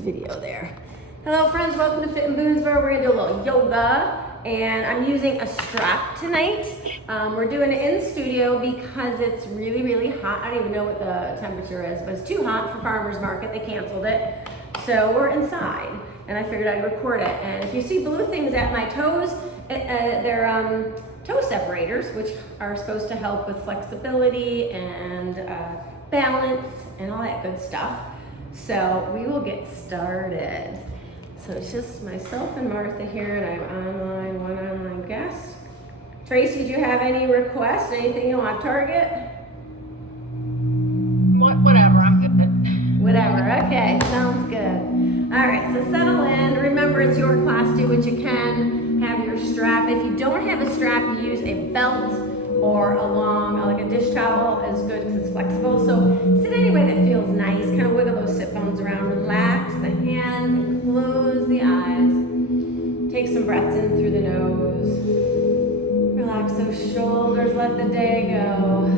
video there. Hello friends, welcome to Fit in Boonesboro. We're gonna do a little yoga and I'm using a strap tonight. We're doing it in studio because it's really, really hot. I don't even know what the temperature is, but it's too hot for farmer's market. They canceled it. So we're inside and I figured I'd record it. And if you see blue things at my toes, they're toe separators, which are supposed to help with flexibility and balance and all that good stuff. So we will get started. So it's just myself and Martha here, and I'm one online guest. Tracy, do you have any requests? Anything you want to target? Whatever, I'm good. Whatever, okay, sounds good. All right, so settle in. Remember, it's your class, do what you can. Have your strap. If you don't have a strap, you use a belt or a long, like a dish towel is good because it's flexible. So sit any way that feels nice. Kind of wiggle those sit bones around. Relax the hands and close the eyes. Take some breaths in through the nose. Relax those shoulders. Let the day go.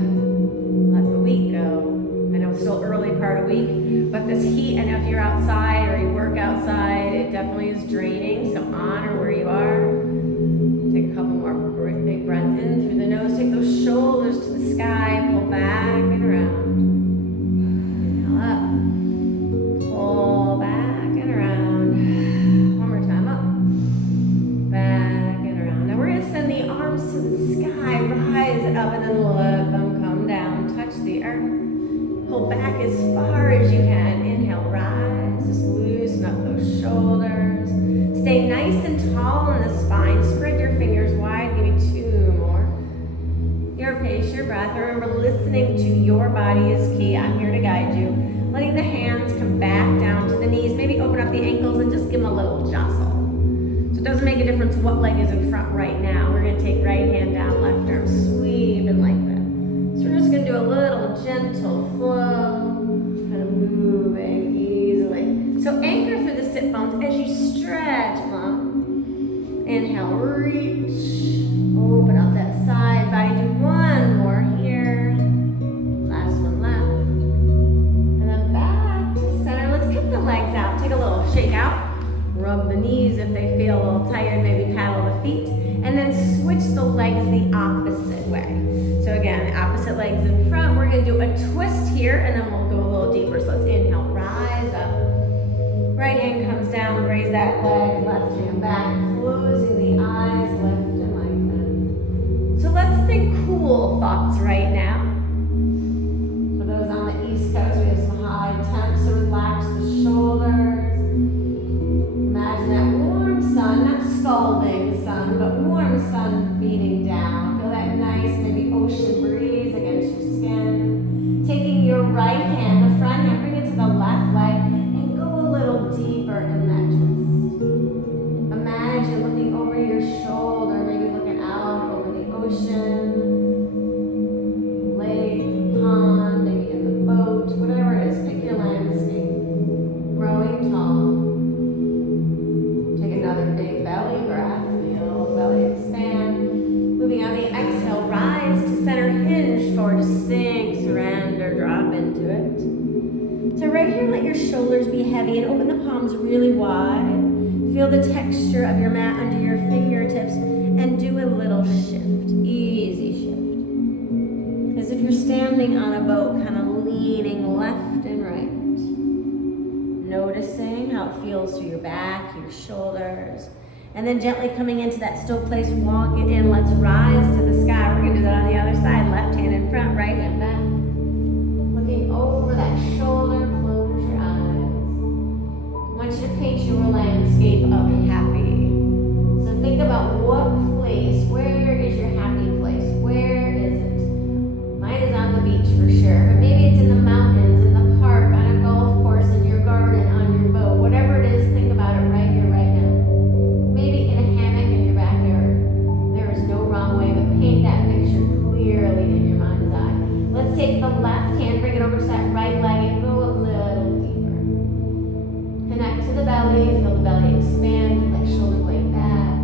Let the week go. I know it's still early part of week, but this heat, and if you're outside or you work outside, it definitely is draining. So honor where you are. Take a couple more big breaths in through the nose. Take those shoulders to the sky. Pull back and around. Inhale up. Pull back and around. One more time. Up. Back and around. Now we're going to send the arms to the sky. Rise up and then let them come down. Touch the earth. Pull back as far as you can. Inhale, rise. Just loosen up those shoulders. Stay nice and tall in the spine. Spread your fingers wide. Give me 2 more. Your pace, your breath. Remember, listening to your body is key. I'm here to guide you. Letting the hands come back down to the knees. Maybe open up the ankles and just give them a little jostle. So it doesn't make a difference what leg is in front right now. We're going to take right hand down, left arm, sweep and lengthen. So we're just going to do a little gentle flow, kind of moving easily. So anchor through the sit bones as you stretch long. Inhale, reach, open up that side body. Do one more here. Last one left. And then back to center. Let's kick the legs out. Take a little shake out. Rub the knees if they feel a little tired. Maybe paddle the feet. And then switch the legs the opposite way. So again, opposite legs in front. We're going to do a twist here, and then we'll go a little deeper. So let's inhale, rise up. Right hand comes down, raise that leg, left hand back, closing the eyes, lift and lengthen. So let's think cool thoughts right now. For those on the East Coast, we have some high temps, so relax the shoulders. Imagine that warm sun, not scalding sun, but warm sun beating down. Feel that nice, maybe ocean breeze against your skin. Taking your right hand, the front hand, bring it to the left leg, and go a little deeper in that twist. Imagine looking over your shoulder, maybe looking out over the ocean, lake, pond, maybe in the boat, whatever it is, pick your landscape. Growing tall. Take another big belly breath, feel the belly expand. Moving on the exhale, rise to center, hinge forward, sink, surrender, drop into it. So right here, let your shoulders be heavy and open the palms really wide. Feel the texture of your mat under your fingertips and do a little shift, easy shift. As if you're standing on a boat, kind of leaning left and right. Noticing how it feels through your back, your shoulders. And then gently coming into that still place, walk it in. Let's rise to the sky. We're going to do that on the other side. Left hand in front, right hand back. Looking over that shoulder, close your eyes. I want you to paint your landscape of happy. So think about what place, where is your happy place? Where is it? Mine is on the beach for sure, but maybe it's in the mountains, in the park, on a golf course, in your garden, on your boat. Whatever it is, think about it right here, right now. Maybe in a hammock in your backyard. There is no wrong way, but paint that picture clearly in your mind's eye. Let's take the left hand, bring it over to that right leg, and go a little deeper. Connect to the belly, feel the belly expand, let shoulder blade back.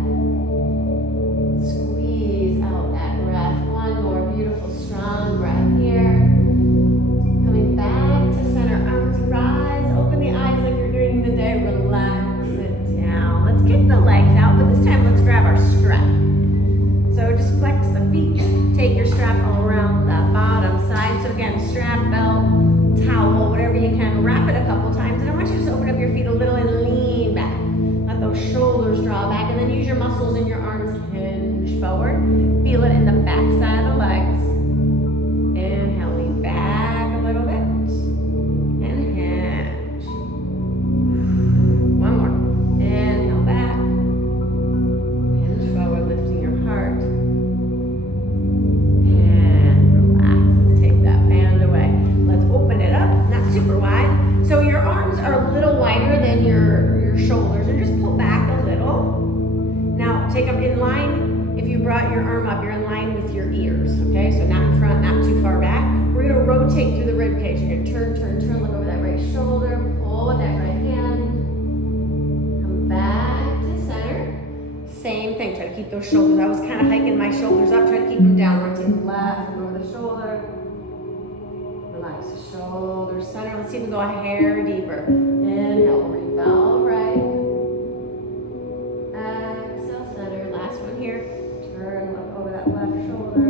Squeeze out that breath. One more beautiful, strong breath here. Coming back to center, arms rise, open the eyes like you're doing the day, relax it down. Let's kick the legs out, but this time let's grab our strap. So just flex the feet, take your strap all around the bottom side. So again, strap, belt, towel, whatever you can, wrap it a couple times. And I want you to just open up your feet a little and lean back. Let those shoulders draw back, and then use your muscles in your arms, hinge forward. Feel it in the back side of the legs. Inhale, lean back a little bit. And hinge. One more. Inhale back. Hinge forward, lifting your heart. And relax. Let's take that band away. Let's open it up, not super wide. So your arms are a little wider than your shoulders, and just pull back a little. Now take them in line. If you brought your arm up, you're in line with your ears, okay? So not in front, not too far back. We're gonna rotate through the rib cage. You're gonna turn, look over that right shoulder, pull with that right hand. Come back to center. Same thing, try to keep those shoulders. I was kind of hiking my shoulders up, try to keep them down. Rotate left, and over the shoulder. Relax the shoulders, center. Let's see if we can go a hair deeper. Inhale, revolve right. Exhale, center. Last one here. Turn, look over that left shoulder.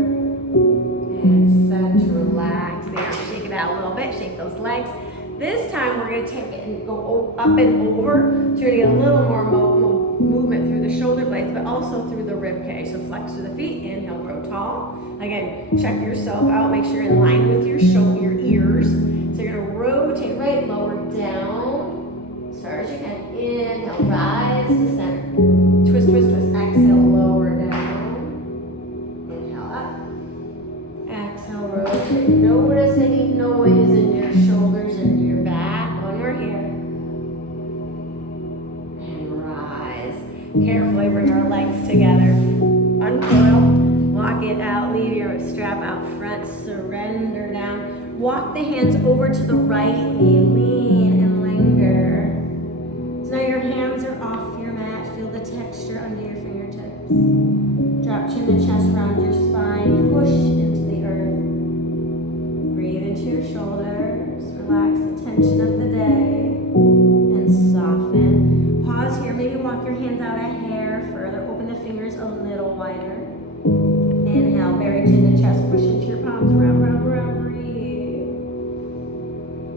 And center, relax the arms. Shake it out a little bit, shake those legs. This time we're gonna take it and go up and over. So you're gonna get a little more movement through the shoulder blades, but also through the rib cage. So flex through the feet, inhale, grow tall. Again, check yourself out, make sure you're in line with your shoulder, your ears. So you're gonna rotate right, lower down, as far as you can. Inhale, rise to center. Twist, twist, twist. Exhale, lower down. Inhale, up. Exhale, rotate. Notice any noise in your shoulders and your back when we're here. And rise. Carefully bring our legs together. Uncoil. Walk it out. Leave your strap out front. Surrender down. Walk the hands over to the right knee. Lean and linger. So now your hands are off your mat. Feel the texture under your fingertips. Drop chin to chest, round your spine. Push into the earth. Breathe into your shoulders. Relax the tension of the day. And soften. Pause here. Maybe walk your hands out a hair further. Open the fingers a little wider. Inhale, bury chin to chest. Push into your palms. Round, round, round. Breathe.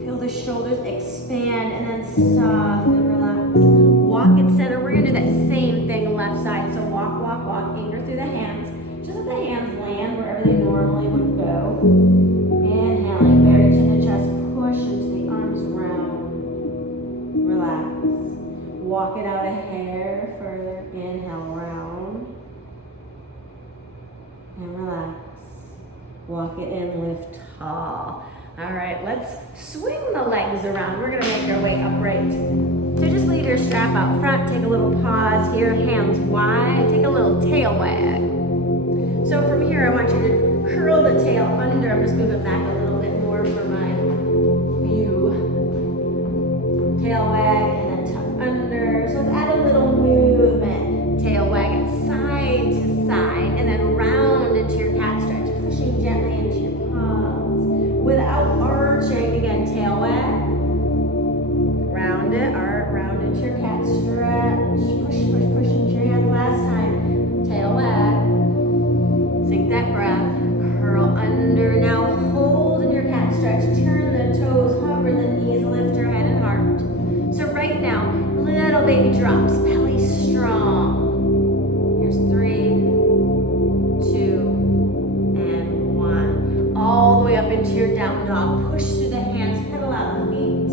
Feel the shoulders expand and then soften. Relax. Walk in center. We're going to do that same thing left side. So walk, walk, walk. Anchor through the hands. Just let the hands land wherever they normally would go. Inhaling, bury chin to chest. Push into the arms round. Relax. Walk it out a hair further. Inhale, round. And relax. Walk it in, lift tall. All right, let's swing the legs around. We're gonna make our way upright. So just leave your strap out front. Take a little pause here, hands wide. Take a little tail wag. So from here, I want you to curl the tail under. I'm just moving back a little bit more for my view. Tail wag and then tuck under. So let's add a little movement. Tail wag it side to side and then round into your cat stretch, pushing gently into your palms. Without arching, again, tail wag. Round it, round into your cat stretch. Push, push, push into your hands. Last time, tail wag. Sink that breath, curl under. Now hold in your cat stretch. Turn the toes, hover the knees, lift your head and heart. So right now, little baby drops, belly strong. Here's 3, 2, and 1. All the way up into your down dog. Push through the hands, pedal out the feet.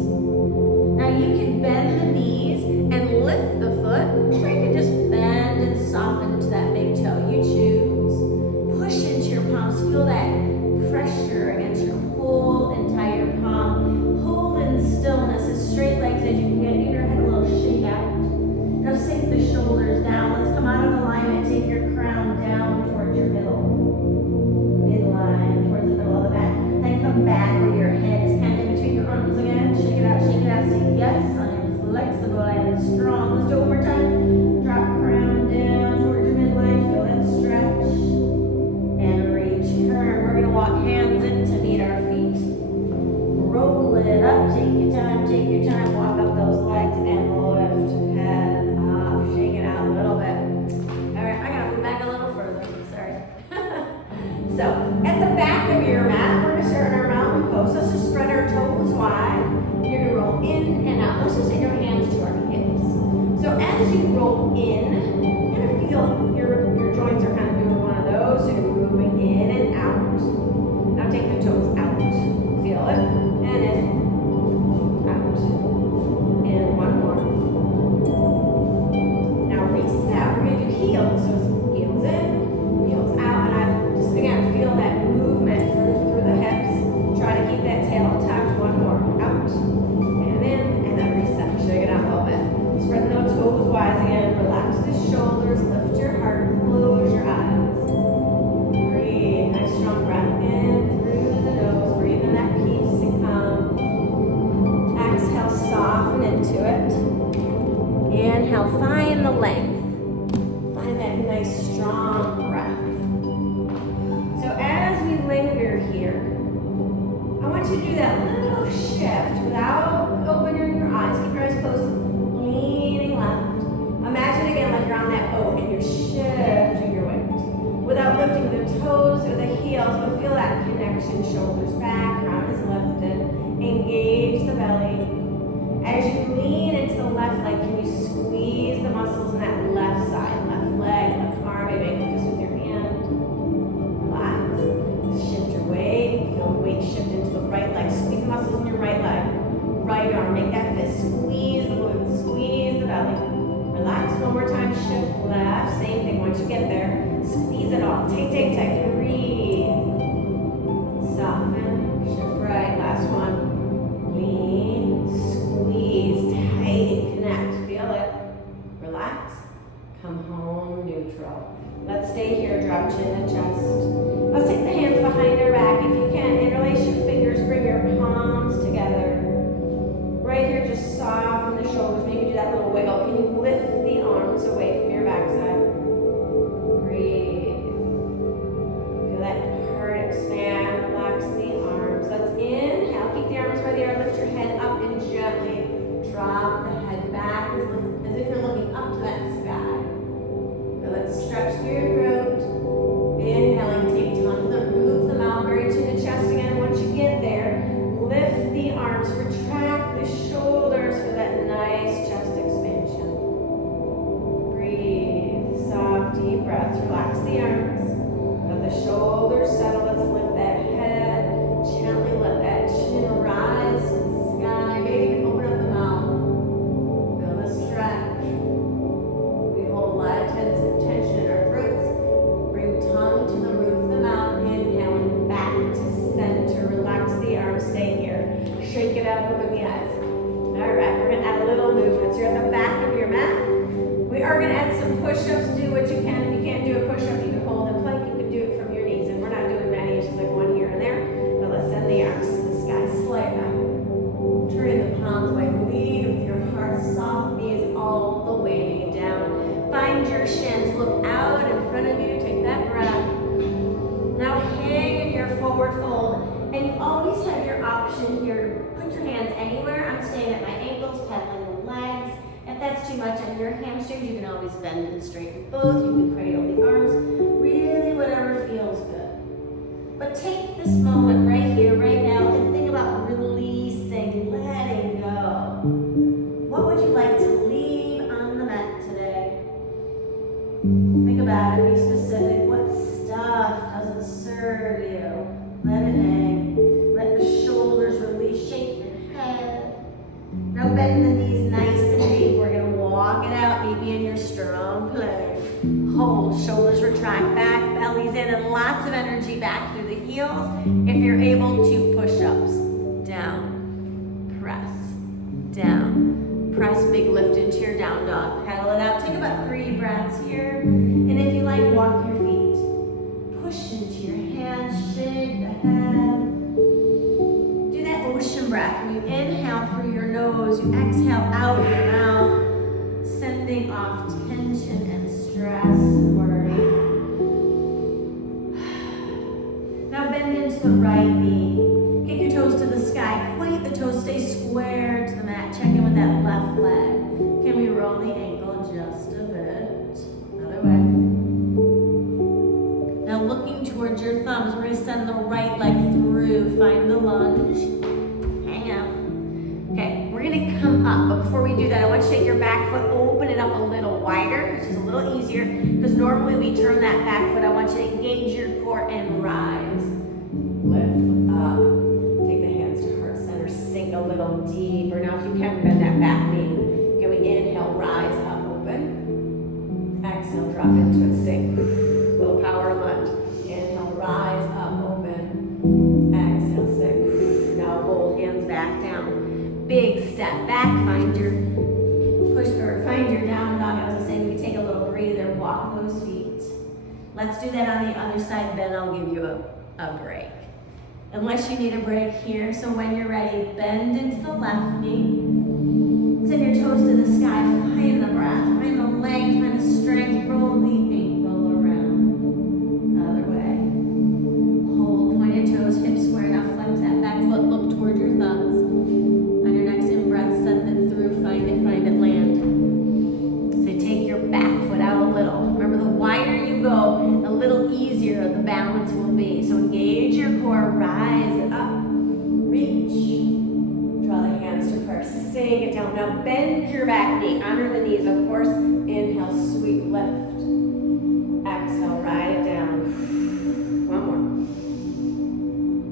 Now you can bend the knees and lift the foot, or you can just bend and soften into that big toe. You choose. Push into your palms, feel that pressure against your whole entire palm. Hold in stillness as straight legs as you can get. Your head a little shake out. Now sink the shoulders down. as you roll in, kind of feel your joints are kind of doing one of those. So you're moving in and out. Now take the toes out. Feel it. And in. Out. And one more. Now reset. We're going to do heels. So it's heels in, heels out. And I just, again, feel that movement through the hips. Try to keep that tail tucked. One more. Out. And in. And then reset. Shake it out a little bit. Spread the toes wide again. Relax the shoulders. Lift your heart. Close your eyes. Breathe. Nice strong breath in through the nose. Breathe in that peace and calm. Exhale, soften into it. Inhale, find the length. Find that nice strong breath. So as we linger here, I want you to do that little shift without opening your eyes. Keep your eyes closed. Leaning left. Imagine again like you're on that boat and you're shifting your weight. Without lifting the toes or the heels, but feel that connection. Shoulders back, crown is lifted. Engage the belly. As you lean into the left leg, can you squeeze the muscles in that left side, left leg, left arm, maybe make this with your hand. Relax. Shift your weight. Feel the weight shift into the right leg. Squeeze the muscles in your right leg. Right arm, make that fist. Squeeze the glutes, squeeze the belly. Relax one more time, shift left. Same thing, once you get there, squeeze it all. Take. Breathe. Soften, shift right. Last one. Lean, squeeze, tight, and connect. Feel it. Relax. Come home neutral. Let's stay here, drop chin to chest. Let's take the hands behind our back. If you can, interlace your fingers, bring your palms together. Right here, just soften the shoulders. Maybe do that little wiggle. Can you lift the arms away from your backside? Breathe. Feel that heart expand. Relax the arms. Let's inhale. Keep the arms where they are. Lift your head up and gently drop the head back as if you're looking up to that sky. Feel it stretch through your throat. Inhaling, take tongue to the roof, the mouth, very chin to chest again. Once you get there, lift the arms, retract the shoulders for that nice chest expansion. Breathe, soft, deep breaths. Relax the arms. Let the shoulders settle. Let's lift that head. Gently let that chin rise to the sky. Maybe you can open up the mouth. Feel the stretch. We hold a lot of tension in our throats. Bring tongue to the roof of the mouth. Inhaling back to center. Relax the arms. Stay here. Shake it out, open the eyes. All right, we're gonna add a little movement. So you're at the back of your mat. We are gonna add some push-ups. Do what you can. If you can't do a push-up, you can hold in plank. You can do it from your knees. And we're not doing many, it's just like one here and there. But let's send the arms to the sky. Slide back. Turning the palms away. Lead with your heart. Soft knees all the way down. Find your shins. Look out in front of you. Take that breath. Now hang in your forward fold. And you always have your option here to put your hands anywhere. I'm staying at my ankles, pedaling the legs. If that's too much on your hamstrings, you can always bend and straighten both. You can cradle the arms. Really, whatever feels good. But take this moment right here, right now, and think about releasing, letting go. What would you like to leave on the mat today? Think about it. Be specific. What stuff doesn't serve you? Let it hang. Let the shoulders release. Shake your head. Now bend the knees nice and deep. We're going to walk it out. Meet me in your strong plank. Hold. Shoulders retract back. Bellies in. And lots of energy back through the heels. If you're able to push-ups. Down. Press. Down. Press. Big lift into your down dog. Pedal it out. Take about 3 breaths here. And if you like, walk your feet. Push into your hands, shake the head. Do that ocean breath. When you inhale through your nose, you exhale out of your mouth, sending off tension and stress and worry. Now bend into the right knee. Kick your toes to the sky. Point the toes, stay square to the mat. Check in with that left leg. Can we roll the ankle just a bit? Other way. Now looking towards your thumbs, we're going to send the right leg through. Find the lunge. Hang out. Okay, we're going to come up. But before we do that, I want you to easier because normally we turn that back foot. I want you to engage your core and rise. Lift up. Take the hands to heart center. Sink a little deeper. Now if you can, bend that back knee. Can we inhale, rise up, open. Exhale, drop into it, sink. Little power lunge. Inhale, rise up, open. Exhale, sink. Now hold hands back down. Big step back, find your down dog. I was saying we take a little breather, walk those feet. Let's do that on the other side, then I'll give you a break. Unless you need a break here. So when you're ready, bend into the left knee. Send your toes to the sky, find the breath, find the legs, find the strength, roll the ankle around. Other way. Hold pointed toes, hips square. Now flex that back foot, look toward your thumbs. On your next in-breath, send it through, find it, land. So take your back foot out a little. Remember, the wider you go, the little easier the balance will be. So engage your core, rise up, reach. Draw the hands to prayer, sink it down. Now bend your back knee, honor the knees, of course. Inhale, sweep, lift. Exhale, ride it down. One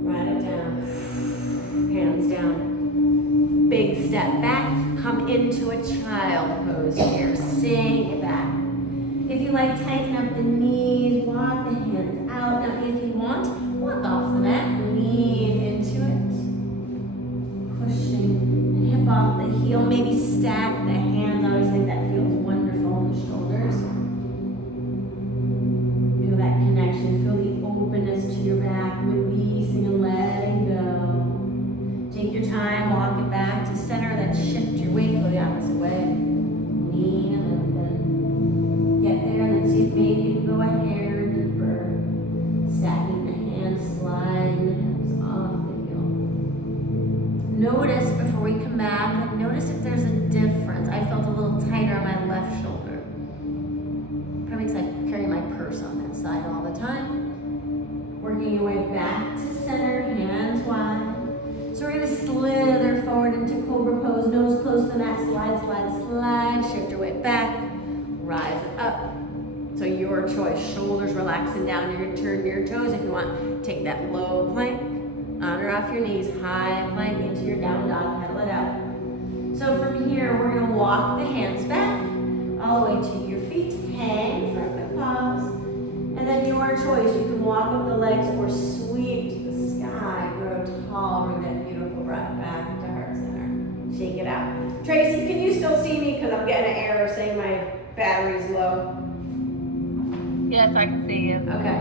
more. Ride it down. Hands down. Big step back, come into a child pose here. Sink it back. If you like, tighten up the knees, walk the hands out. Now if you want, walk off the mat, lean into it. Pushing the hip off the heel, maybe stack the hands. I always think that feels wonderful in the shoulders. Feel that connection, feel the openness to your back, releasing and letting go. Take your time, walk it back to center, then shift your weight, go the opposite way. Lean and lengthen. Get there, and then see if maybe you can go a hair deeper. Stacking the hands, sliding the hips off the heel. Notice before we come back, notice if there's a difference. I felt a little tighter on my left shoulder. Probably because I carry my purse on that side all the time. Working your way back to center, hands wide. So we're going to slither forward into Cobra Pose, nose close to the mat, slide, slide, slide, shift your weight back, rise up. So your choice, shoulders relaxing down, you're going to turn your toes if you want. Take that low plank, on or off your knees, high plank into your down dog, pedal it out. So from here, we're going to walk the hands back, all the way to your feet, hang for a quick pause. And then your choice, you can walk up the legs or sweep to the sky, grow tall, bring that beautiful breath back to heart center. Shake it out. Tracy, can you still see me? Because I'm getting an error saying my battery's low. Yes, I can see you. Okay.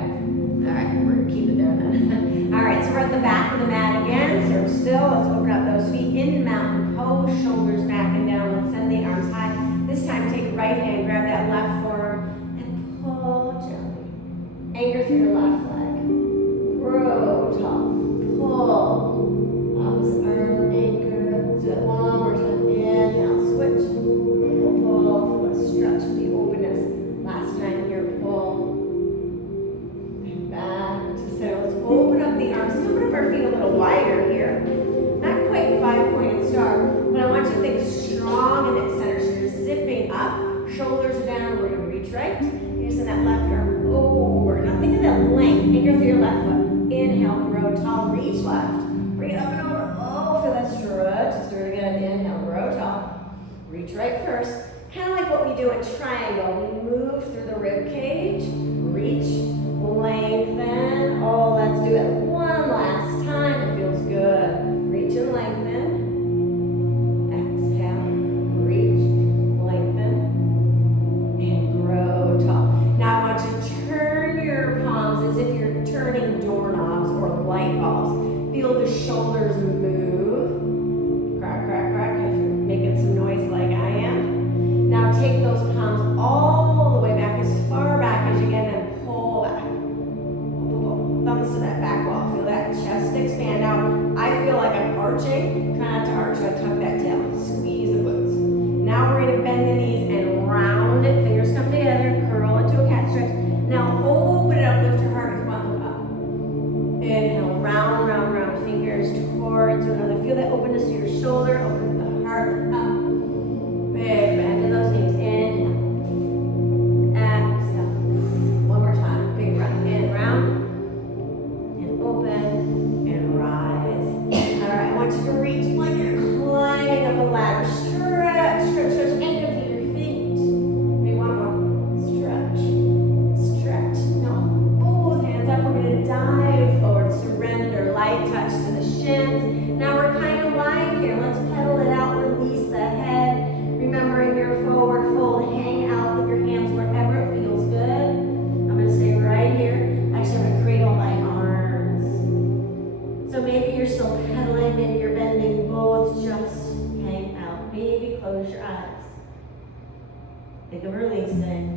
All right, we're going to keep it there then. All right, so we're at the back of the mat again. So still, let's open up those feet in mountain pose, shoulders back and down. Let's send the arms high. This time, take the right hand, grab that left forearm, and pull gently. Anchor through your left leg. Grow tall. Pull. Opposite arm, anchor. Do it one more time. Inhale, switch. Pull. Feel a stretch for the openness. Last time here, pull. And back to center. Let's open up the arms. Let's open up our feet a little wider here. Not quite 5-pointed star, but I want you to think strong in that center. So you're zipping up, shoulders down. We're going to reach right. You're send that left arm over. Now think of that length. Anchor through your left foot. Inhale, grow tall, reach left. Bring it up and over. Oh, feel that stretch. Let's do it again. Inhale, grow tall. Reach right first. Kind of like what we do in triangle. We move through the rib cage. Reach, lengthen. Oh, let's do it one last time. It feels good. Reach and lengthen. Exhale. Reach, lengthen, and grow tall. Now I want you to turn your palms as if you're turning doorknobs or light bulbs. Feel the shoulders move. Crack, crack, crack. If you're making some noise like I am. Now take those palms all the way back, as far back as you can, and pull back. Pull. Thumbs to that back wall. Feel that chest expand out. I feel like I'm arching. Try not to arch. I tuck that tail. Squeeze the glutes. Now we're going to bend the knees and round it. Fingers come together. Curl into a cat stretch. Now open it up. Lift your heart if you want to look up. Inhale. Round, round, round. Fingers towards one another. Feel that openness to your shoulder. Open the heart up. Big bend in those knees. Inhale. Exhale. Think of releasing.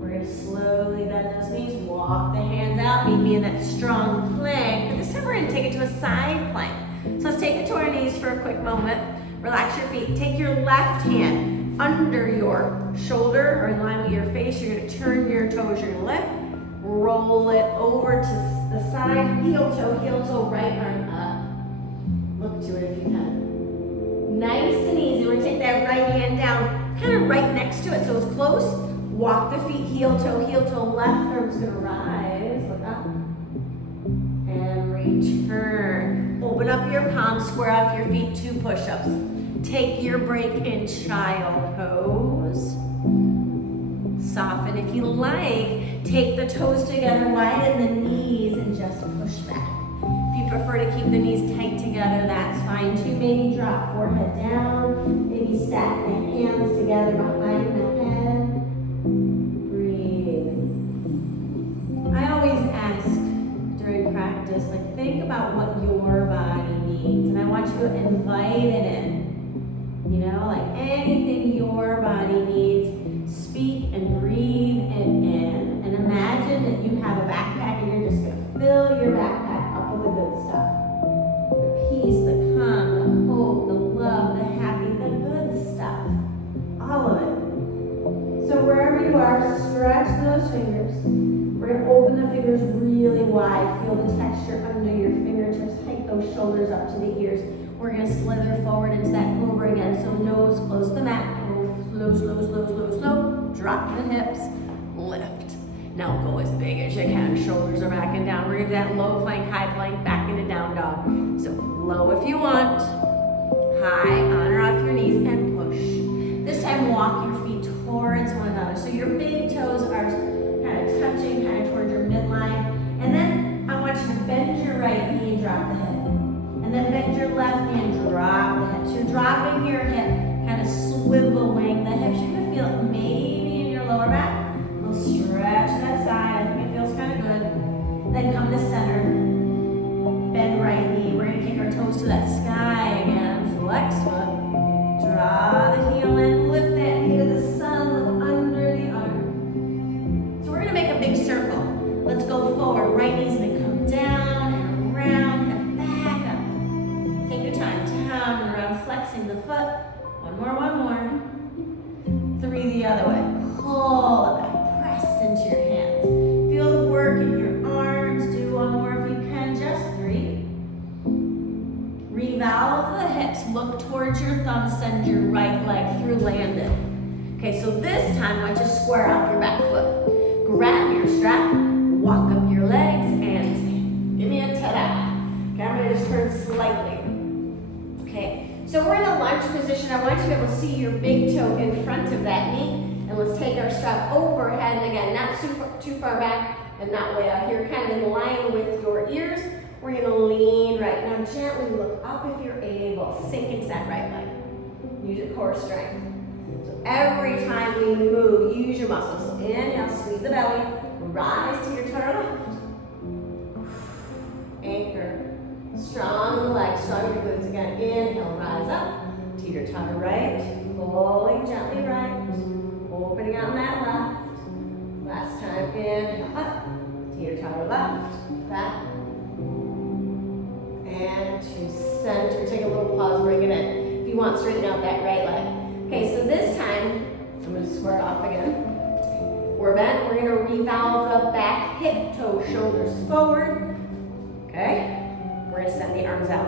We're gonna slowly bend those knees, walk the hands out, meet me in that strong plank. But this time we're gonna take it to a side plank. So let's take it to our knees for a quick moment. Relax your feet. Take your left hand under your shoulder or in line with your face. You're gonna turn your toes, you're gonna lift. Roll it over to the side, heel toe, right arm up. Look to it if you can. Nice and easy. We're gonna take that right hand down, kind of right next to it, so it's close. Walk the feet, heel toe, left arm's gonna rise, look up. And return. Open up your palms, square off your feet, 2 push-ups. Take your break in child pose. Soften if you like. Take the toes together, widen the knees, and just push back. If you prefer to keep the knees tight together, that's fine too. Maybe drop forehead down. Maybe stack the hands together behind the head. Breathe. I always ask during practice, like, think about what your body needs, and I want you to invite it in. You know, like anything your body needs, speak and breathe it in. And imagine that you have a backpack and you're just going to fill your backpack up with the good stuff. The peace, the calm, the hope, the love, the happy, the good stuff. All of it. So wherever you are, stretch those fingers. We're going to open the fingers really wide. Feel the texture under your fingertips. Take those shoulders up to the ears. We're going to slither forward into that cobra again. So nose close the mat. Slow. Drop the hips. Lift. Now go as big as you can. Shoulders are back and down. We're going to do that low plank, high plank, back into down dog. So low if you want. High, on or off your knees, and push. This time walk your feet towards one another. So your big toes are kind of touching, kind of towards your midline. And then I want you to bend your right knee and drop the hip. And then bend your left knee and drop the hip. So you're dropping your hip, kind of swiveling the hips. You're gonna feel it maybe in your lower back. We'll stretch that side. I think it feels kind of good. Then come to center. Bend right knee. We're gonna kick our toes to that sky again. Flex foot. Draw the heel in. Lift that knee to the sun. Look under the arm. So we're gonna make a big circle. Let's go forward. Right knee's gonna come down and around and back up. Take your time. Down and around, flexing the foot. One more. 3 the other way. Pull it back. Press into your hands. Feel the work in your arms. Do 1 more if you can. Just 3. Revolve the hips. Look towards your thumb. Send your right leg through landed. Okay, so this time I want you to square off your back foot. Grab your strap. Walk up your legs and give me a ta-da. Okay, I'm going to just turn slightly. Okay. So we're in a lunge position. I want you to be able to see your big toe in front of that knee. And let's take our strap overhead. And again, not too far back and not way out here. Kind of in line with your ears. We're going to lean right. Now gently look up if you're able. Sink into that right leg. Use your core strength. So every time we move, use your muscles. So inhale, squeeze the belly. Rise to your toe left. Anchor. Strong in the legs, strong in your glutes again. Inhale, rise up. Teeter totter right. Pulling gently right. Opening out in that left. Last time, inhale up. Teeter totter left. Back. And to center. Take a little pause, bring it in. If you want, straighten out that right leg. Okay, so this time, I'm going to square it off again. We're bent. We're going to revolve the back hip, toe, shoulders forward. Okay? We're going to send the arms out.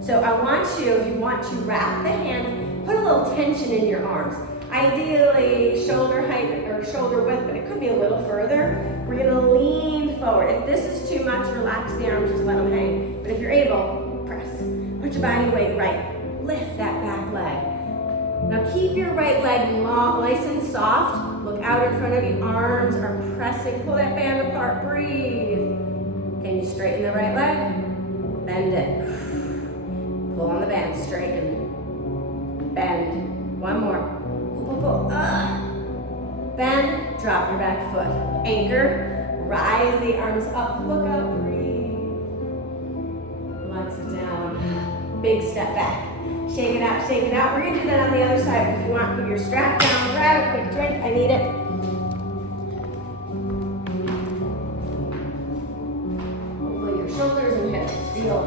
So I want you, if you want to wrap the hands, put a little tension in your arms. Ideally, shoulder height or shoulder width, but it could be a little further. We're going to lean forward. If this is too much, relax the arms, just let them hang. But if you're able, press. Put your body weight right. Lift that back leg. Now keep your right leg long, nice and soft. Look out in front of you. Arms are pressing. Pull that band apart. Breathe. Can you straighten the right leg? Bend it. Pull on the band, straighten. Bend. 1 more. Pull. Bend, drop your back foot. Anchor, rise the arms up, look up, breathe. Relax it down. Big step back. Shake it out, shake it out. We're gonna do that on the other side. If you want, put your strap down, grab quick drink. I need it. Hopefully your shoulders and hips feel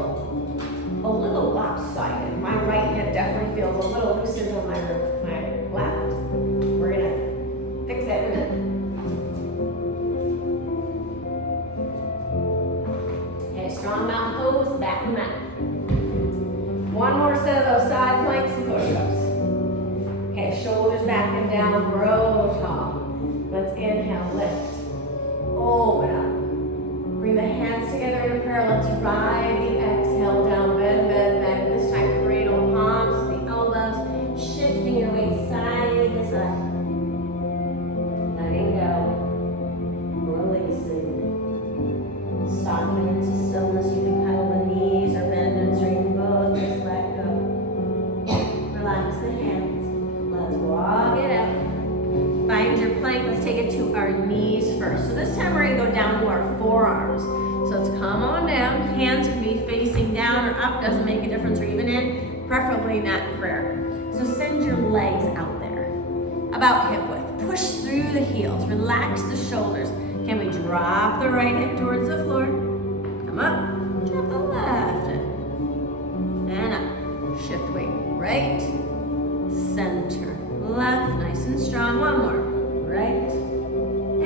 a little lopsided. My right hip definitely feels a little looser than my left. We're gonna fix that in a minute. Okay, strong mountain pose, back and mat. One more set of those side planks and push-ups. Okay, shoulders back and down, grow tall. Let's inhale, lift. Open up. Bring the hands together in a prayer. Let's ride the exhale down, bend, bend, bend. This time, cradle palms to the elbows, shifting your weight side to side. Letting go, releasing. Soften into stillness. You can pedal the knees or bend and straighten both. Just let go. Relax the hands. Let's walk it out. Find your plank. Let's take it to our knees first. So this time we're going to go down to our forearms. So let's come on down. Hands can be facing down or up. Doesn't make a difference, or even in. Preferably not in prayer. So send your legs out there. About hip width. Push through the heels. Relax the shoulders. Can we drop the right hip towards the floor? Come up. Drop the left hip. And up. Shift weight. Right. Center. Left. Nice and strong. One more. Right.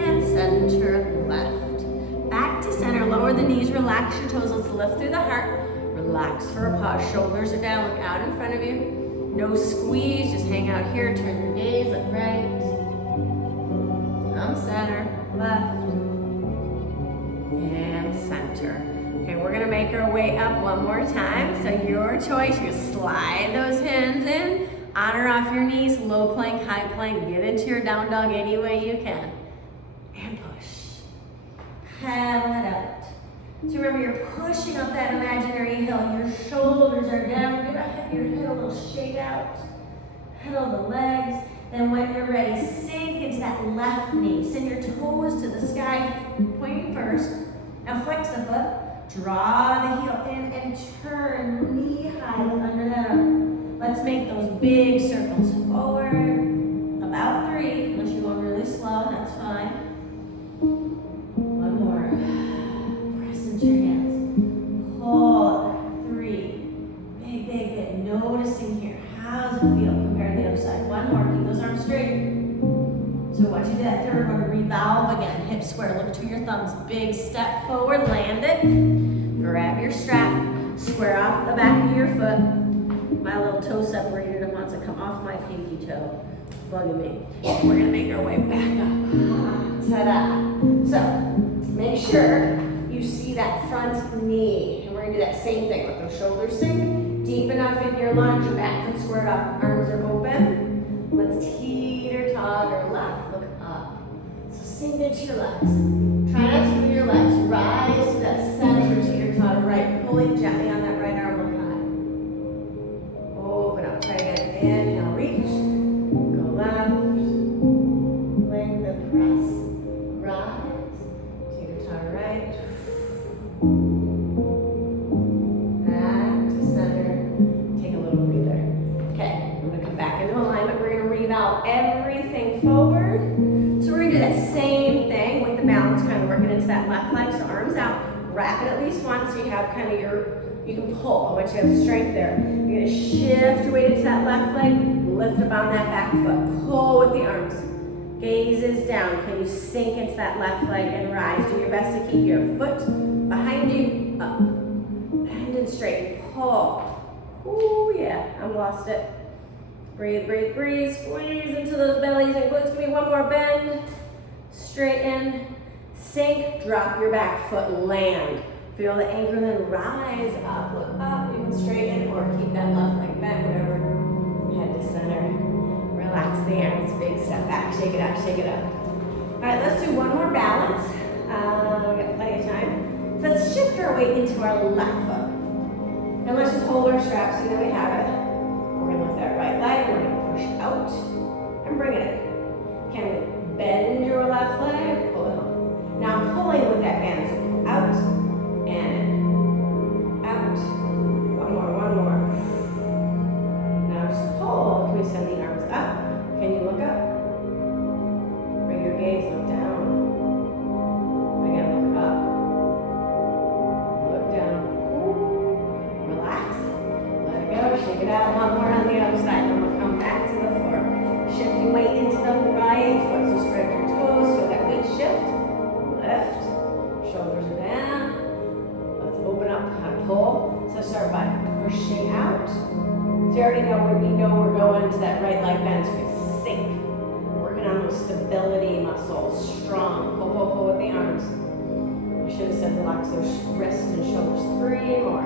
And center. Left. Back to center. Lower the knees. Relax your toes. Let's lift through the heart. Relax for a pause. Shoulders are down. Look out in front of you. No squeeze. Just hang out here. Turn your gaze. Look right. Come center. Left. And center. Okay, we're gonna make our way up one more time. So your choice, you slide those hands in, on or off your knees, low plank, high plank, get into your down dog any way you can. And push. Paddle it out. So remember, you're pushing up that imaginary hill. Your shoulders are down. Give your head a little shake out. Pedal the legs. Then when you're ready, sink into that left knee. Send your toes to the sky, pointing first. Now flex the foot. Draw the heel in and turn knee high under that arm. Let's make those big circles forward. About 3, unless you're going really slow, that's fine. One more. Press into your hands. Hold. 3. Big, big, big. Noticing here. How's it feel compared to the other side? One more. Keep those arms straight. So once you do that third one, revolve again. Hip square. Look to your thumbs. Big step forward. Land it. Grab your strap. Square off the back of your foot. My little toe separator wants to come off my pinky toe. Bugging me. We're going to make our way back up. Ta-da. So make sure you see that front knee. And we're going to do that same thing. Let those shoulders sink. Deep enough in your lunge. Your back foot squared off. Arms are open. Let's teeter totter left. Look up. So sink into your legs. Try not to move your legs. Rise to that center teeter totter right. Pulling gently on that right arm. Look high. Open up. Try again. Inhale. Reach. Go left. Lengthen the press. Rise. Teeter totter right. Back to center. Take a little breather. Okay. I'm going to come back into alignment. We're going to revolve everything forward. So we're going to do that same thing with the balance, kind of working into that left leg. So arms out. Wrap it at least once so you have kind of you can pull. I want you to have strength there. You're going to shift your weight into that left leg. Lift up on that back foot. Pull with the arms. Gaze is down. Can you sink into that left leg and rise? Do your best to keep your foot behind you. Up. Bend and straighten. Pull. Ooh, yeah. I lost it. Breathe, breathe, breathe. Squeeze into those bellies and glutes. Give me one more bend. Straighten. Sink. Drop your back foot. Land. Feel the anchor, then rise up. Look up. You can straighten or keep that left leg bent, whatever. Head to center. Relax the arms. Big step back. Shake it out. Shake it out. All right, let's do one more balance. We've got plenty of time. So let's shift our weight into our left foot. And let's just hold our straps so that we have it. We're going to lift that right leg. We're going to push out and bring it in. Can we bend your left leg? Pull it home. Now I'm pulling with that band. So pull out and in. Out. One more. Now just pull. Can we send the arms up? Can you look up? into that right leg bend so you can sink. Working on those stability muscles, strong. Pull with the arms. I should have said relax those wrists and shoulders. 3 more.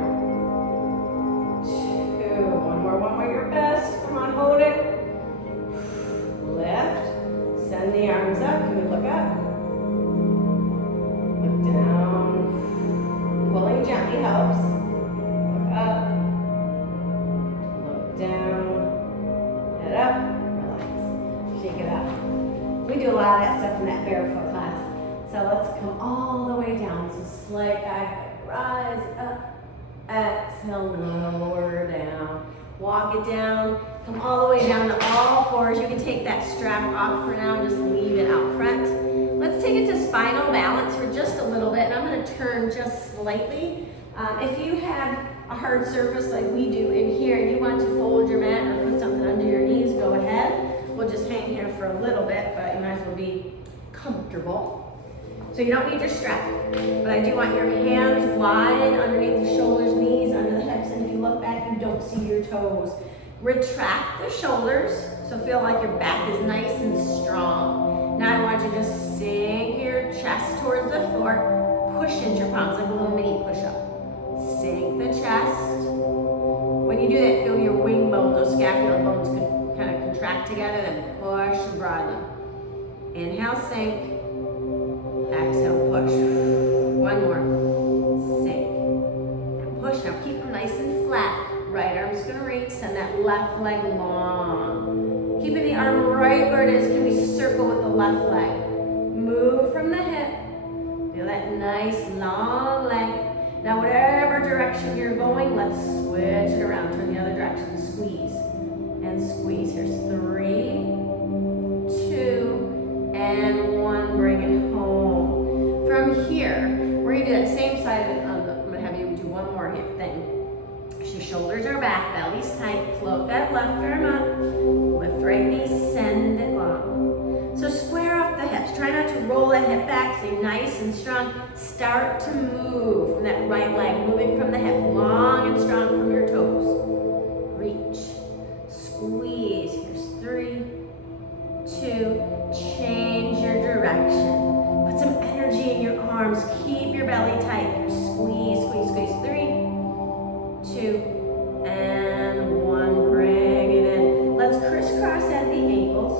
2. One more, your best. Come on, hold it. Lift. Send the arms up. Can we look up? Look down. Pulling gently helps. Look up. Look down. Head up. Relax. Shake it out. We do a lot of that stuff in that barefoot class. So let's come all the way down. So slight back, rise up. Exhale, lower down. Walk it down. Come all the way down to all fours. You can take that strap off for now. Just leave it out front. Let's take it to spinal balance for just a little bit. And I'm going to turn just slightly. If you have a hard surface like we do in here, and you want to fold your mat or put something under your knees, go ahead. We'll just hang here for a little bit, but you might as well be comfortable. So you don't need your strap, but I do want your hands wide underneath the shoulders, knees, under the hips, and if you look back, you don't see your toes. Retract the shoulders, so feel like your back is nice and strong. Now I want you to just sink your chest towards the floor, push into your palms like a little mini push-up. Sink the chest. When you do that, feel your wing bone, those scapular bones could kind of contract together, then push and broaden. Inhale, sink. Exhale, push. One more. Sink. And push. Now keep them nice and flat. Right arm's gonna reach. Send that left leg long. Keeping the arm right where it is. Can we circle with the left leg? Move from the hip. Feel that nice long leg. Now whatever direction you're going, let's switch it around. Turn the other direction. Squeeze. And squeeze. Here's 3, 2, and 1. Bring it home. From here, we're gonna do that same side. I'm gonna have you do one more hip thing. So shoulders are back, belly's tight. Float that left arm up. Lift right knee, send it long. So square off the hips. Try not to roll that hip back. Stay nice and strong. Start to move from that right leg, moving from the hip, long and strong from your toes. Reach. Squeeze. Here's 3, 2, change your direction. Put some energy in your arms. Keep your belly tight. Squeeze, squeeze, squeeze. 3, 2, and 1. Bring it in. Let's crisscross at the ankles.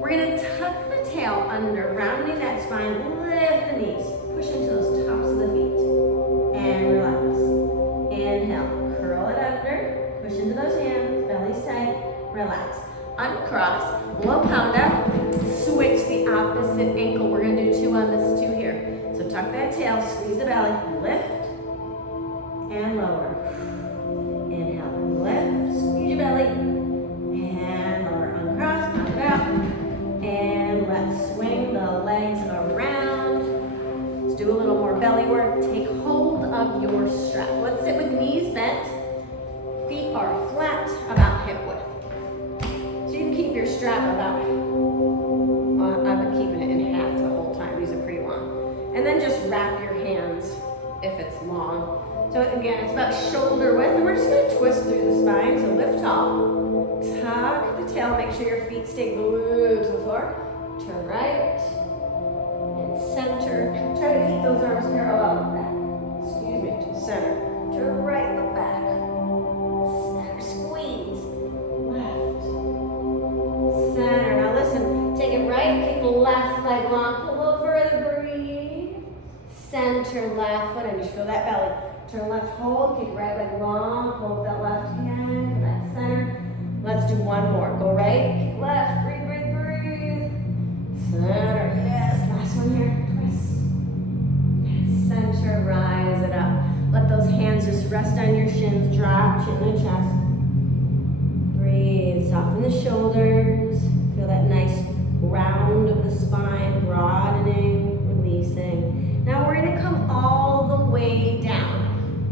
We're going to tuck the tail under, rounding that spine. Lift the knees. Push into those tops of the feet. And relax. Inhale. Curl it under. Push into those hands. Belly's tight. Relax. Uncross. Low pound up. Switch the opposite ankle. We're going to do 2 on this, 2 here. So tuck that tail. Squeeze the belly. Lift. And lower. Inhale. Lift. Squeeze your belly. And lower. Uncross. Pound it out. And let's swing the legs around. Let's do a little more belly work. Take hold of your strap. Let's sit with knees bent. Feet are flat, about hip width. So you can keep your strap about, I've been keeping it in half the whole time. These are pretty long. And then just wrap your hands if it's long. So again, it's about shoulder width, and we're just going to twist through the spine. So lift tall, tuck the tail, make sure your feet stay glued to the floor. Turn right and center. Try to keep those arms parallel back. Excuse me, to center. Turn right, look back. Center, squeeze. Left. Center. Now listen, take it right, keep the left leg long, pull over, breathe. Center, left foot, and just feel that belly. Turn left, hold, keep right leg long, pull up that left hand, come back center. Let's do one more. Go right, keep left, breathe, breathe, breathe. Center, yes, last one here, twist. And center, rise it up. Let those hands just rest on your shins, drop, chin and chest. Breathe, soften the shoulders. Feel that nice round of the spine, broadening, releasing. Now we're gonna come all the way down.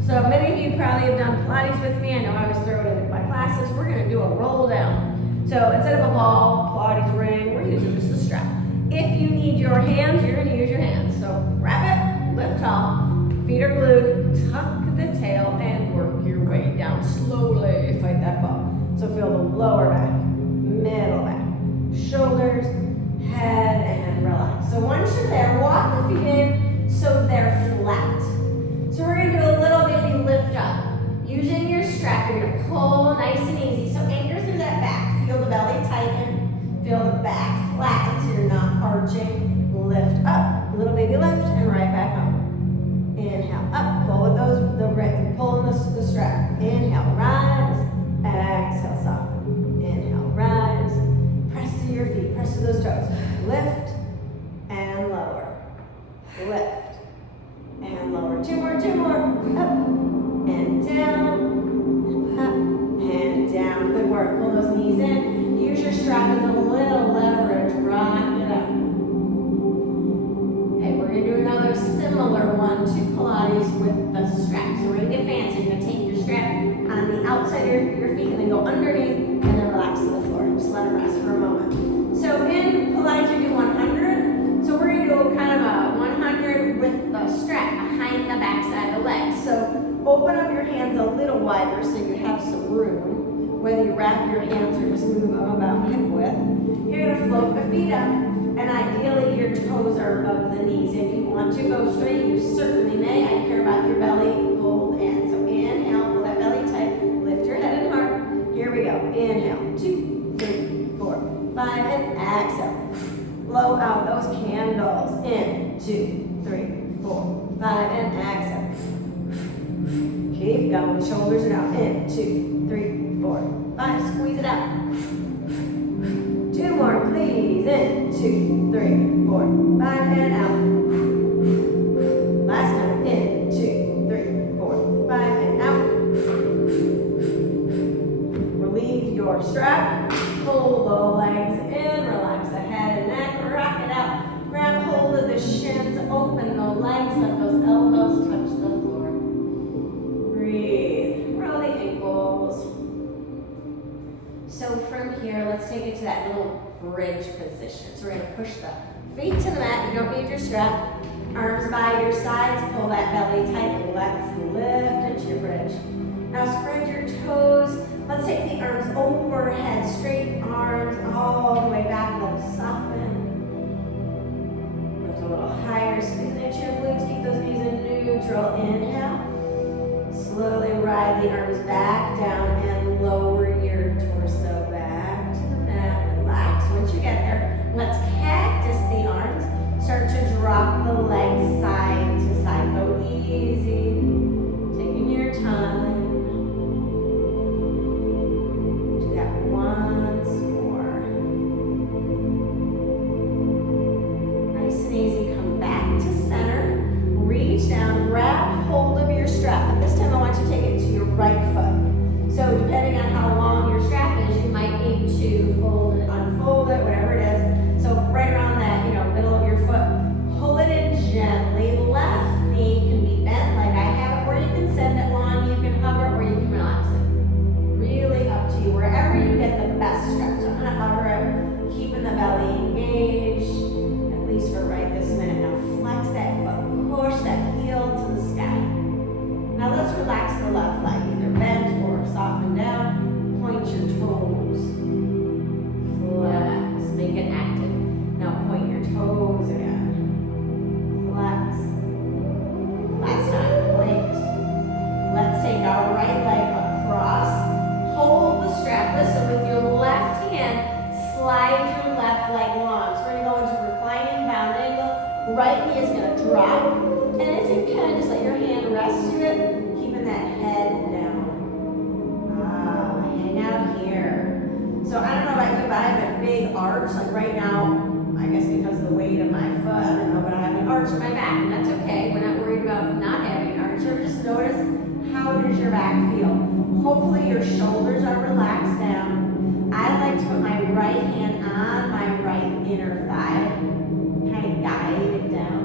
So many of you probably have done Pilates with me. I know I was throwing it in my classes. We're gonna do a roll down. So instead of a ball, Pilates ring, we're using just a strap. If you need your hands, you're gonna use your hands. So wrap it, lift tall, feet are glued, tuck the tail, and work your way down slowly. Fight that fall. So feel the lower back. the feet in so they're flat. So we're gonna do a little baby lift up. Using your strap, you're gonna pull nice and easy. So anchor through that back. Feel the belly tighten. Feel the back flatten so you're not arching. Lift up. Little baby lift and right back up. Inhale, up. Pull with pulling the strap. Inhale, rise. Exhale, soften. Inhale, rise. Press to your feet. Press to those toes. Lift and lower. Lift and lower. Two more. Up and down. Up and down. Good work. Pull those knees in. Use your strap as a little leverage. Rock it up. Okay, we're going to do another similar one to Pilates with the strap. So we're going to get fancy. You're going to take your strap on the outside of your feet and then go underneath and then relax to the floor. Just let it rest for a moment. So in Pilates, you do 100. So we're going to do kind of a 100 with the strap behind the backside of the legs. So open up your hands a little wider so you have some room. Whether you wrap your hands or just move them about hip width. You're going to float the feet up, and ideally your toes are above the knees. If you want to go straight, you certainly may. I care about your belly. Hold in. So inhale, pull that belly tight. Lift your head and heart. Here we go. Inhale. 2, 3, 4, 5, and exhale. Blow out those candles. In. 2, 3, 4, 5, and exhale. Keep going. Shoulders are down. In. 2, 3, 4, 5. Squeeze it out. 2 more, please. In. 2, 3, 4, 5, and out. Last time. In. 2, 3, 4, 5, and out. Relieve your strap. Pull the legs in. Relax the head and neck. Rock it out. Grab hold of the shins. Open the legs. Let those elbows touch the floor. Breathe. Roll the ankles. So from here, let's take it to that little bridge position. So we're going to push the feet to the mat. You don't need your strap. Arms by your sides. Pull that belly tight. Let's lift into your bridge. Now spread your toes. Let's take the arms overhead. Straight arms all the way back. Let them soften. Lift a little higher. Squeeze into your glutes. Keep those knees in neutral. Inhale. Slowly ride the arms back down and lower your torso back to the mat. Relax. Once you get there, let's cactus the arms. Start to drop the legs side to side. Go easy. Taking your time. Do that once more. Nice and easy. Come back to center. Reach down. Grab hold of your strap. And this time I want you to take it to your right foot. So depending on how long your strap is, you might need to fold it, unfold it, whatever it is. So right around that, middle of your foot, pull it in gently. Left knee can be bent like I have it, or you can send it long, you can hover, or you can relax it. Really up to you, wherever you get the best stretch. I'm gonna hover it, keeping the belly engaged, at least for right this minute. Now flex that foot, push that heel to the sky. Now let's relax the left leg, either bent or soften down. Point your toes. Flex, make it active. Now point your toes again. Flex. Last time, point. Let's take our right leg across. Hold the strap. Listen, with your left hand, slide your left leg long. So we're going to go into reclining bound angle. Right knee is going to drop. And if you can, just let your hand rest to it, keeping that head down. Hang out here. So I don't know about you, but I have a big arch. Like right now, I guess because of the weight of my foot, I don't know, but I have an arch in my back, and that's okay. We're not worried about not having an arch. So just notice, how does your back feel? Hopefully your shoulders are relaxed down. I like to put my right hand on my right inner thigh, kind of guide it down.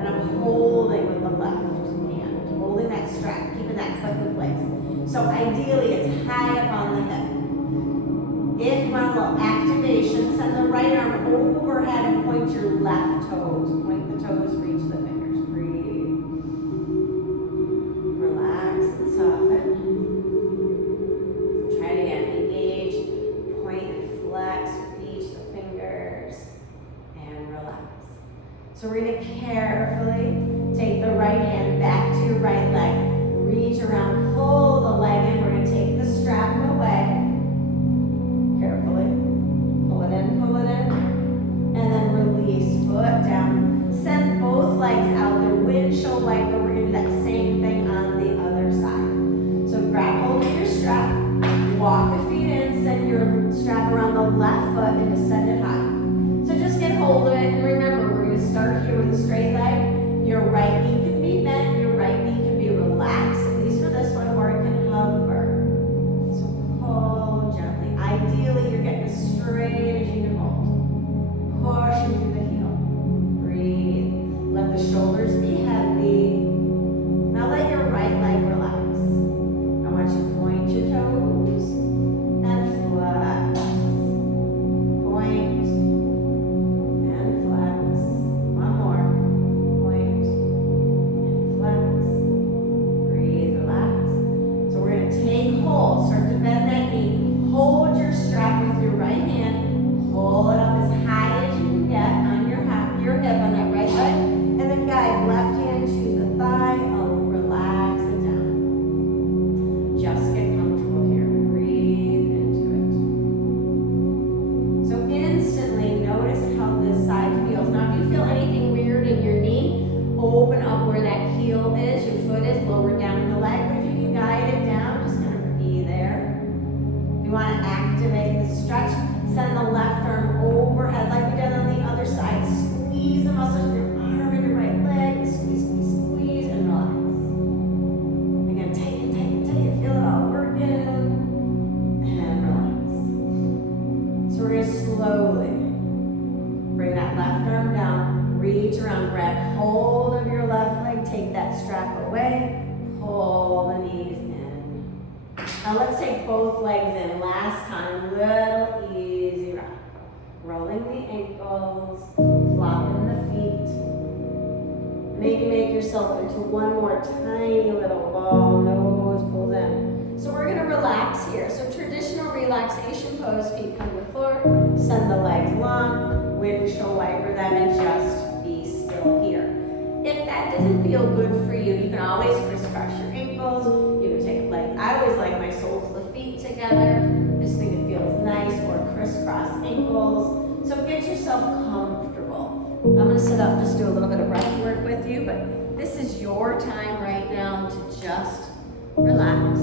And I'm holding with the left hand, holding that strap, keeping that foot in place. So ideally it's high up on the hip. If you want a little activation, send the right arm overhead and point your left toes. Point the toes, reach the fingers. Breathe. Relax and soften. Try it again. Engage, point and flex, reach the fingers, and relax. So we're gonna carefully take the right hand back to your right leg. Reach around, pull the leg in. We're gonna take the strap away. Carefully. Pull it in. And then release, foot down. Send both legs out. The windshield wiper, we're gonna do that same thing on the other side. So grab hold of your strap, walk the feet in, send your strap around the left foot and descend it high. So just get hold of it, and remember, we're gonna start here with a straight leg. Your right knee can be bent, your right knee can be relaxed, at least for this one, or it can hover. So pull gently. Ideally, you're getting as straight as you can hold. Push into the heel. Breathe. Let the shoulders be heavy. Now let your right leg relax. I want you to point your toes and flex. Point and flex. One more. Point and flex. Breathe, relax. So we're going to take hold. Start to bend that knee. Hold your strap with your right hand. Pull it up as high as you can get on your hip on that right leg. And then guide left hand to the thigh. Relax it down. Just get comfortable here. Breathe into it. So instantly notice how this side feels. Now if you feel anything weird in your knee, open up where that heel is, your foot is, lower down the leg. But if you can guide it down, just kind of be there. If you want to activate the stretch, send the left arm overhead like we did on the other side. Squeeze the muscles of your arm and your right leg. Squeeze, squeeze, squeeze, and relax. Again, tighten, tighten, tighten. Feel it all working. And relax. So we're going to slowly bring that left arm down. Reach around, grab hold of your left leg. Take that strap away. Pull the knees in. Now let's take both legs in. Last time, little easy rock. Rolling the ankles, flopping the feet. Maybe make yourself into one more tiny little ball, nose pulls in. So we're gonna relax here. So traditional relaxation pose, feet come to the floor, send the legs long, windshield wiper them, and just be still here. If that doesn't feel good for you, you can always crisscross your ankles. You can take a leg. I always like my soles of the feet together. Just think it feels nice, or crisscross ankles. So get yourself comfortable. I'm gonna sit up, just do a little bit of breath work with you, but this is your time right now to just relax.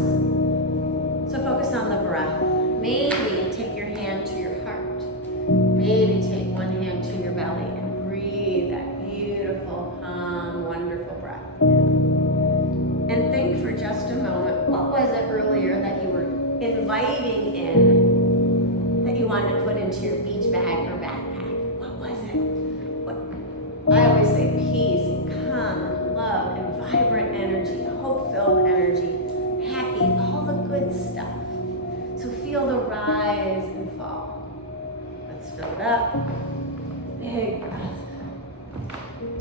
So focus on the breath. Maybe take your hand to your heart. Maybe take one hand to your belly and breathe that beautiful, calm, wonderful breath in. And think for just a moment, what was it earlier that you were inviting in that you wanted to put into your beach bag or backpack? What was it? I always say peace and calm and love and vibrant energy, hope-filled energy, happy, all the good stuff. So feel the rise and fall. Let's fill it up. Big breath.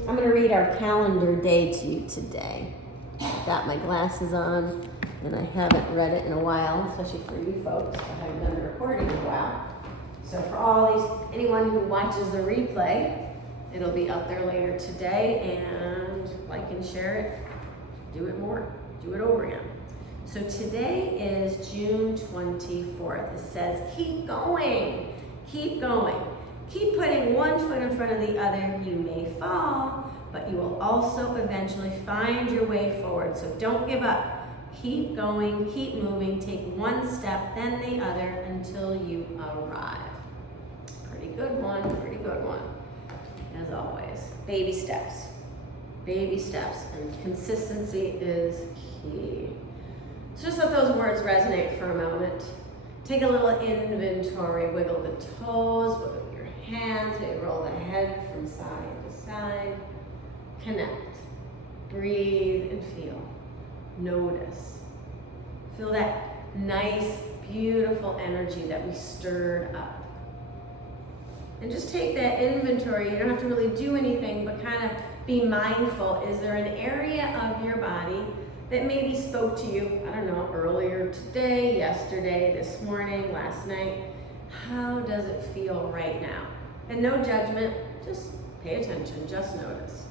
I'm going to read our calendar day to you today. I've got my glasses on, and I haven't read it in a while, especially for you folks. I haven't done the recording in a while. So for all anyone who watches the replay, it'll be up there later today, and like and share it. Do it more. Do it over again. So today is June 24th. It says, keep going. Keep going. Keep putting one foot in front of the other. You may fall, but you will also eventually find your way forward. So don't give up. Keep going, keep moving. Take one step, then the other until you arrive. Pretty good one, pretty good one. As always, baby steps. Baby steps, and consistency is key. So just let those words resonate for a moment. Take a little inventory. Wiggle the toes, wiggle your hands, maybe roll the head from side to side. Connect. Breathe and feel. Notice. Feel that nice, beautiful energy that we stirred up. And just take that inventory. You don't have to really do anything, but kind of be mindful. Is there an area of your body that maybe spoke to you, I don't know, earlier today, yesterday, this morning, last night? How does it feel right now? And no judgment, just Pay attention, just notice.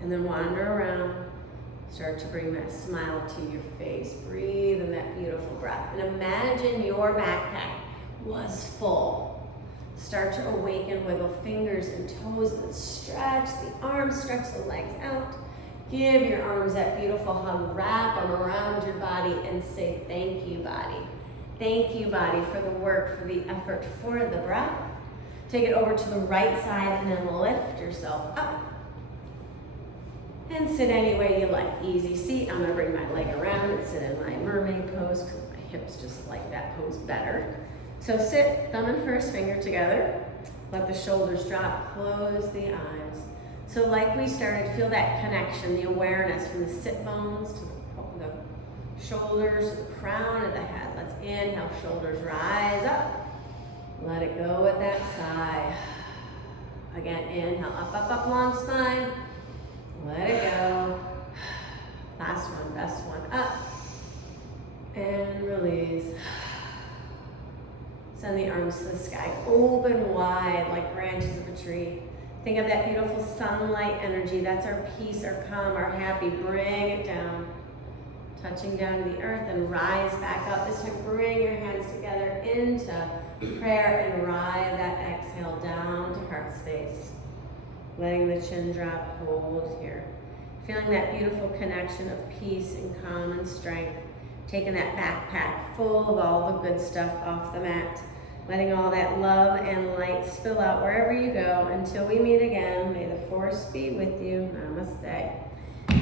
And then wander around. Start to bring that smile to your face. Breathe in that beautiful breath. And imagine your backpack was full. Start to awaken, wiggle fingers and toes and stretch the arms, stretch the legs out. Give your arms that beautiful hug. Wrap them around your body and say, thank you, body. Thank you, body, for the work, for the effort, for the breath. Take it over to the right side and then lift yourself up. And sit any way you like. Easy seat. I'm gonna bring my leg around and sit in my mermaid pose because my hips just like that pose better. So sit, thumb and first finger together. Let the shoulders drop, close the eyes. So like we started, feel that connection, the awareness from the sit bones to the shoulders, to the crown of the head. Let's inhale, shoulders rise up. Let it go with that sigh. Again, inhale, up, up, up, long spine. Let it go. Last one, best one, up. And release. Send the arms to the sky, open wide like branches of a tree. Think of that beautiful sunlight energy. That's our peace, our calm, our happy. Bring it down. Touching down to the earth and rise back up. This time, bring your hands together into prayer and ride that exhale down to heart space. Letting the chin drop, hold here. Feeling that beautiful connection of peace and calm and strength. Taking that backpack full of all the good stuff off the mat. Letting all that love and light spill out wherever you go. Until we meet again, may the force be with you. Namaste.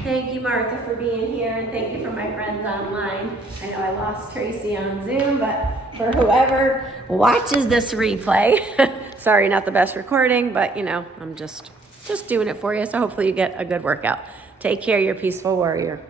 Thank you, Martha, for being here, and thank you for my friends online. I know I lost Tracy on Zoom, but for whoever watches this replay, sorry, not the best recording, but you know, I'm just doing it for you, so hopefully you get a good workout. Take care, your peaceful warrior.